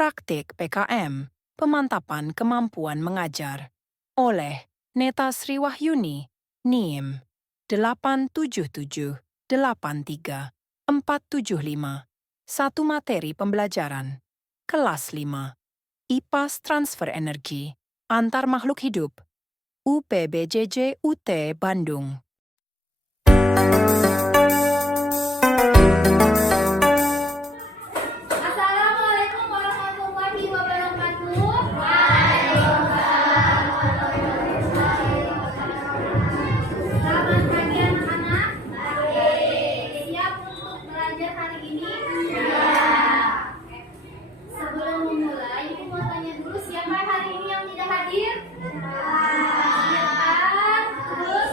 Praktik PKM, Pemantapan Kemampuan Mengajar, oleh Neta Sriwahyuni, NIM 87783 475. Satu materi pembelajaran. Kelas 5. IPAS Transfer Energi Antar Makhluk Hidup. UPBJJ UT Bandung. Assalamualaikum warahmatullahi wabarakatuh. Selamat pagi anak-anak. Siap untuk belajar hari ini? Sebelum memulai, Ibu mau tanya dulu siapa hari ini yang tidak hadir? Siapa? Terus?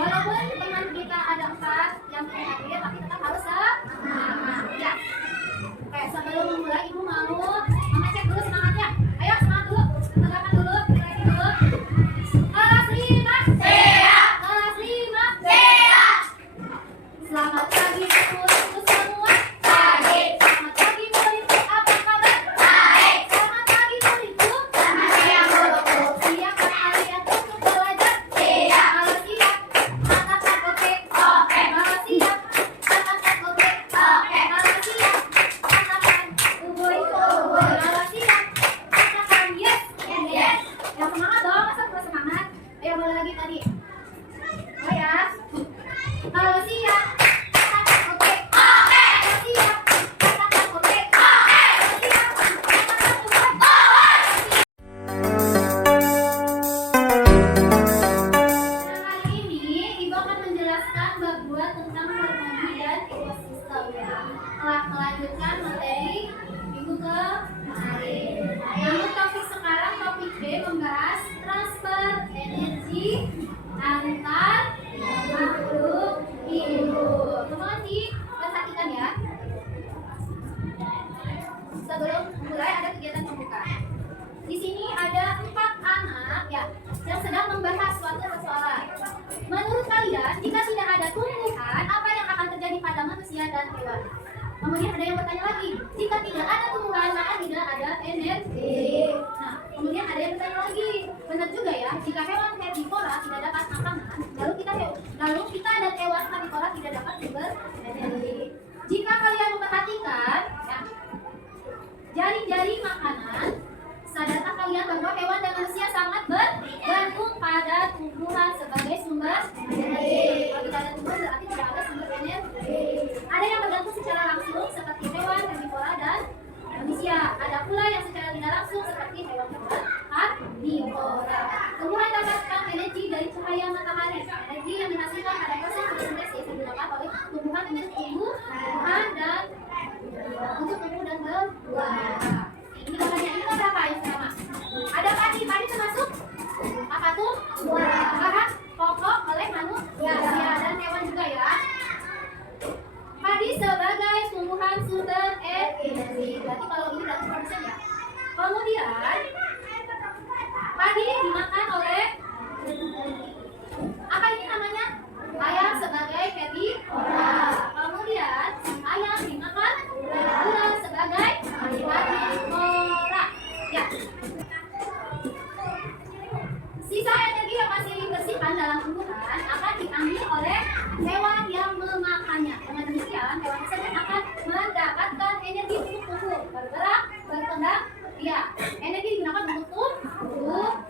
Walaupun teman kita ada 4 yang tidak hadir, tapi tetap harus semangat. Ya. Oke, sebelum memulai, Ibu mau mengecek dulu semangatnya. Ayo semangat dulu, tegakkan dulu, lagi dulu. Kelas 5 sehat. Kelas 5 sehat. Selamat pagi murid-murid semua. Pagi. Selamat pagi muridku, apa kabar? Baik. Selamat pagi muridku. Selamat siang guruku. Siapkah kalian untuk belajar? Siap. Kalau siap, katakan oke. Oke. Kalau siap, katakan oke. Oke. Kalau siap, katakan uboy. Uboy. Kalau siap, katakan yes. Yes. Yang semangat dong, masa kurang semangat? Ayo mulai lagi tadi. Oh ya. Kalau siap, katakan oke. Oke. Kalau siap, katakan oke. Oke. Kalau siap, katakan uboy. Kali ini Ibu akan menjelaskan bab 2 tentang harmoni dan ekosistem. Telah melanjutkan materi minggu kemarin. Namun topik sekarang, topik B, membahas transfer energi antar makhluk hidup. Mohon diperhatikan ya. Sebelum mulai ada kegiatan pembuka. Di sini ada 4 anak ya yang sedang membahas suatu persoalan. Menurut kalian, jika tidak ada tumbuhan, apa yang akan terjadi pada manusia dan hewan? Kemudian ada yang bertanya lagi, jika tidak ada tumbuhan, maka tidak ada energi. Nah, kemudian ada yang bertanya lagi, benar juga ya, jika hewan herbivora tidak dapat makanan, lalu kita dan hewan karnivora tidak dapat sumber energi. Jika kalian memperhatikan, ya, jari-jari makanan, sadarkah kalian bahwa hewan dan manusia sangat bergantung pada tumbuhan sebagai sumber energi? Kalau tidak ada tumbuhan berarti tidak ada sumber energi. Ada yang bergantung secara langsung seperti hewan herbivora dan manusia. Ada pula yang secara tidak langsung seperti hewan-hewan karnivora. Tumbuhan dapatkan energi dari cahaya matahari. Energi yang dihasilkan pada proses fotosintesis yang dilakukan oleh tumbuhan untuk tumbuhan dan untuk tumbuh dan berbuah. Ini bahannya ini berapa yang pertama? Ada padi termasuk apa tuh? Bahan pokok oleh manusia dan hewan juga ya. Padi sebagai tumbuhan sumber energi. Berarti kalau ini berarti produsen ya. Kemudian padi dimakan oleh apa ini namanya? Ayam sebagai herbivora. Kemudian ayam dimakan ular sebagai karnivora. Ya. Sisa energi yang masih dibersihkan dalam tumbuhan akan diambil oleh hewan yang memakannya. Dengan demikian, hewan tersebut akan mendapatkan energi untuk tumbuh, bergerak, berkembang. Ya, energi digunakan untuk tumbuh,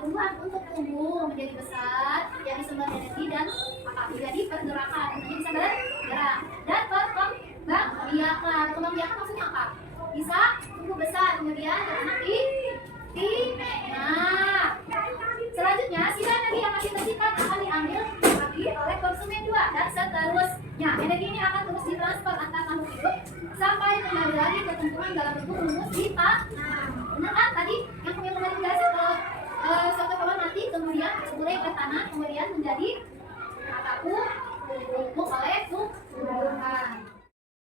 tumbuhan untuk tumbuh menjadi besar, jadi sumber energi dan apa? Menjadi pergerakan, menjadi bisa bergerak dan berkembang biakan. Berkembang biakan maksudnya apa? Bisa tumbuh besar, kemudian beranak di nah. Selanjutnya, sisa energi yang masih tersisa akan diambil lagi oleh konsumen 2 dan seterusnya. Energi ini akan terus ditransfer antar makhluk hidup sampai kembali lagi ke tumbuhan dalam bentuk rumus di tanah. Benar kan tadi yang kemarin dijelasin kalau suatu hewan mati kemudian mulai bertanah kemudian menjadi tumbuh oleh tumbuhan.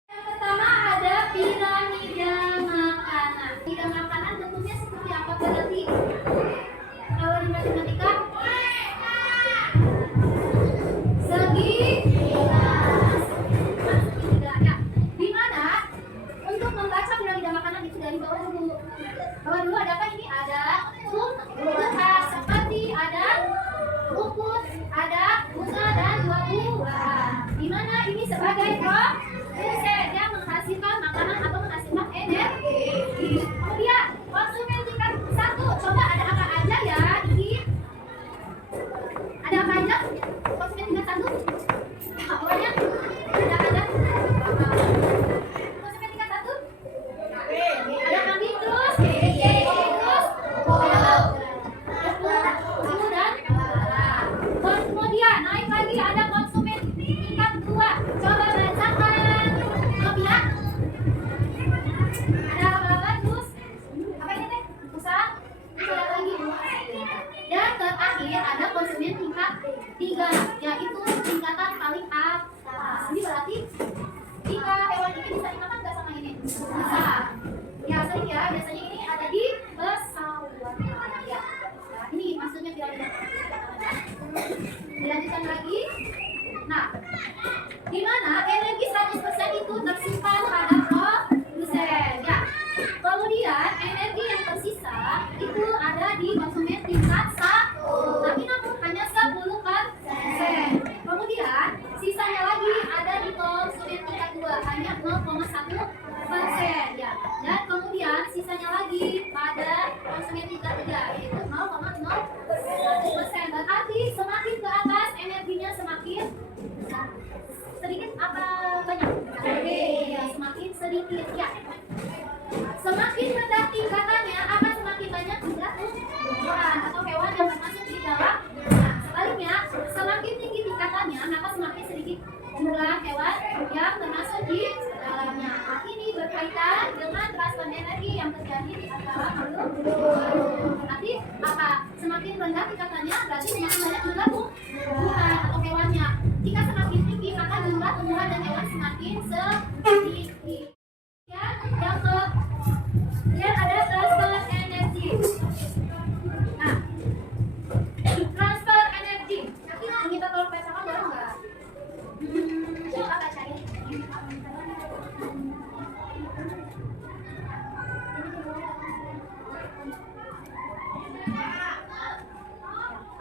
Yang pertama ada piramida makanan. Piramida makanan bentuknya seperti apa berarti? Kalau di matematika segi terus kemudian naik lagi ada konsumen tingkat 2. Coba bacakan. Nobila. Ada apa terus? Apa ini teh? Pusat. Terus ada lagi. Dan terakhir ada konsumen tingkat 3, yaitu tingkatan paling atas. Ini berarti jika hewan ini bisa dimakan nggak sama ini? Bisa. Ya sering ya, biasanya ini ada di pesawat. Ya. Nah, ini maksudnya dilanjutkan lagi. Nah, di mana energi 100% itu tersimpan pada produsen. Ya. Kemudian energi yang tersisa itu ada di konsumen tingkat 1, tapi namun hanya 10%. Kemudian sisanya lagi ada di konsumen tingkat 2, hanya 0,1%. Ya. Dan kemudian sisanya lagi pada konsumen tingkat 3, yaitu 0,01%. Berarti semakin ke atas energinya semakin sedikit apa banyak? Ya, semakin sedikit ya. Semakin rendah tingkatannya akan semakin banyak jumlah tumbuhan atau hewan yang termasuk di dalam. Nah, sebaliknya semakin tinggi tingkatannya maka semakin sedikit jumlah hewan yang termasuk di dalamnya. Nah, ini berkaitan dengan transfer energi yang terjadi di antara makhluk hidup. Nanti apa? Semakin rendah tingkatannya berarti semakin banyak jumlah tumbuhan atau hewannya. Jika semakin tinggi maka jumlah tumbuhan dan hewan semakin sedikit. Yang kemudian ada transfer energi. Nah, transfer energi. Kita tolong bacakan boleh nggak? Coba bacain.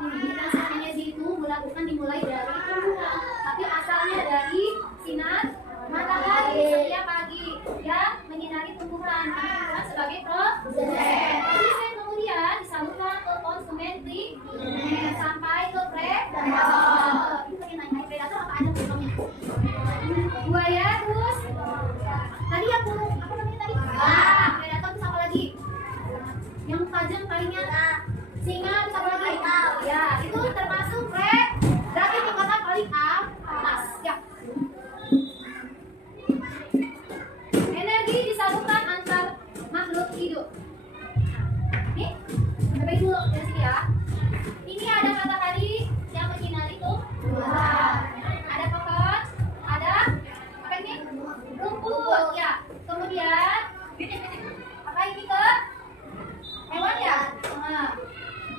Transfer energi itu dilakukan dimulai dari tumbuhan, tapi asalnya dari sinar matahari setiap pagi yang menyinari tumbuhan sebagai produsen. Produsen kemudian disalurkan ke konsumen sampai ke predator. Ini pengen nanya, predator apa aja contohnya? Buaya, terus tadi apa namanya tadi? Predator terus apa lagi? Yang tajam palingnya singa, terus apa lagi? Ya, itu termasuk berarti tingkatan paling atas. Ya. Energi disalurkan antar makhluk hidup. Nih, cobain dulu dari sini ya. Ini ada matahari yang menyinari tumbuhan. Ada pohon, ada apa ini? Rumput ya. Kemudian apa ini ke hewan ya? Nah,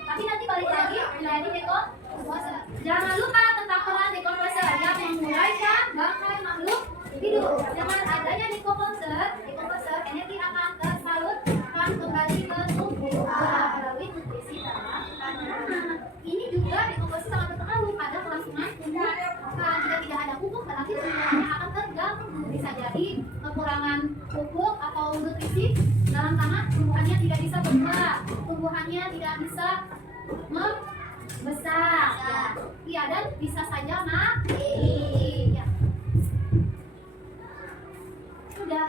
tapi nanti balik lagi menjadi dekomposer. Jangan lupa tentang peran dekomposer yang memulai dan bangkai makhluk hidup. Dengan adanya dekomposer energi akan tersalurkan kembali ke tumbuhan melalui nutrisi dalam tanaman. Ini juga dekomposer sangat berpengaruh pada kelangsungan tumbuhan. Jika tidak ada pupuk, berarti tumbuhannya akan terganggu. Bisa jadi kekurangan pupuk atau nutrisi dalam tanah, tumbuhannya tidak bisa berbuah, tumbuhannya tidak bisa membesar. Iya, dan bisa saja mati. Ya. Sudah.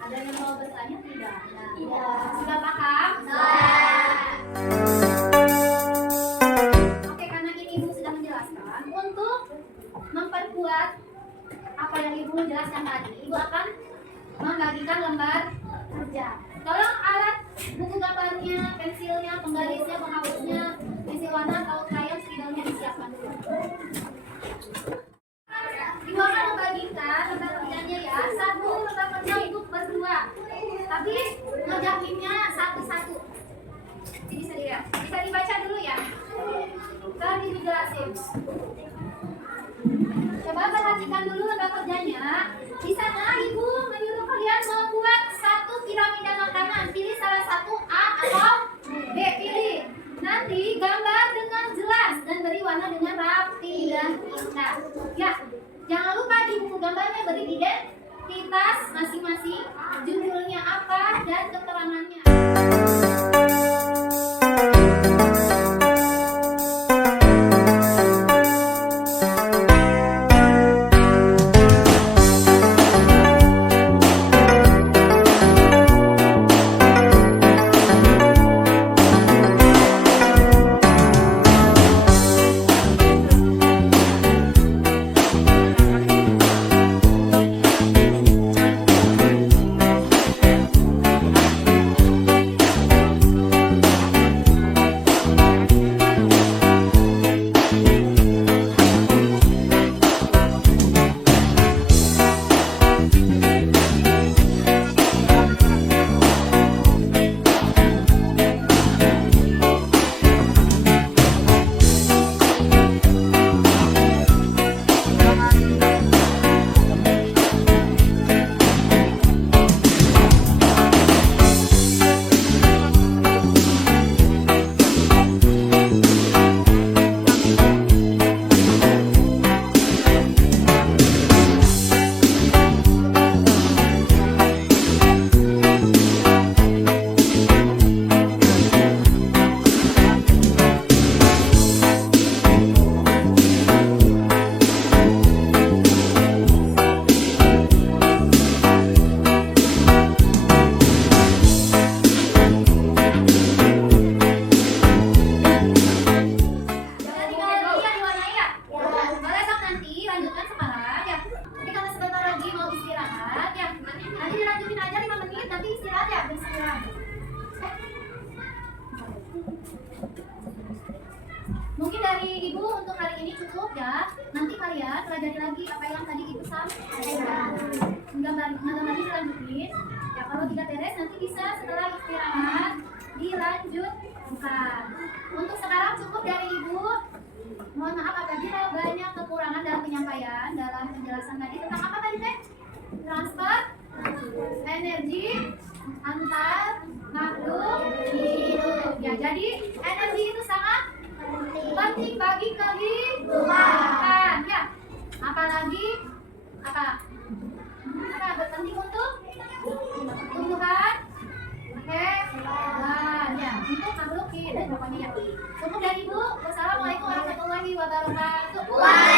Ada yang mau bertanya tidak? Tidak. Sudah paham? Oke, karena ini Ibu sudah menjelaskan, untuk memperkuat apa yang Ibu jelaskan tadi, Ibu akan membagikan lembar kerja. Tolong alat buku gambarnya, pensilnya, penggarisnya, penghapusnya, pensil warna atau krayon spidolnya disiapkan dulu. Ibu akan membagikan lembar kerjanya ya, satu lembar kerja untuk berdua, tapi ngejaminnya satu-satu. Ini bisa dilihat, bisa dibaca dulu ya. Tadi dijelasin. Coba perhatikan dulu lembar kerjanya. Di sana Ibu menyuruh kalian membuat satu piramida makanan. Pilih salah satu A atau B. Pilih. Nanti gambar dengan jelas dan beri warna dengan rapi dan indah. Ya, jangan lupa di buku gambarnya beri identitas masing-masing, judulnya apa dan keterangannya. bisa setelah istirahat dilanjutkan. Untuk sekarang cukup dari Ibu. Mohon maaf apabila banyak kekurangan dalam penyampaian, dalam penjelasan tadi tentang apa tadi teh? Transfer energi antar makhluk hidup. Ya, jadi energi itu sangat penting bagi kehidupan. Ya, apalagi apa berpenting untuk tumbuhan hewan, ya, untuk makhluk hidup pokoknya ya. Cukup dari Ibu. Wassalamualaikum warahmatullahi wabarakatuh.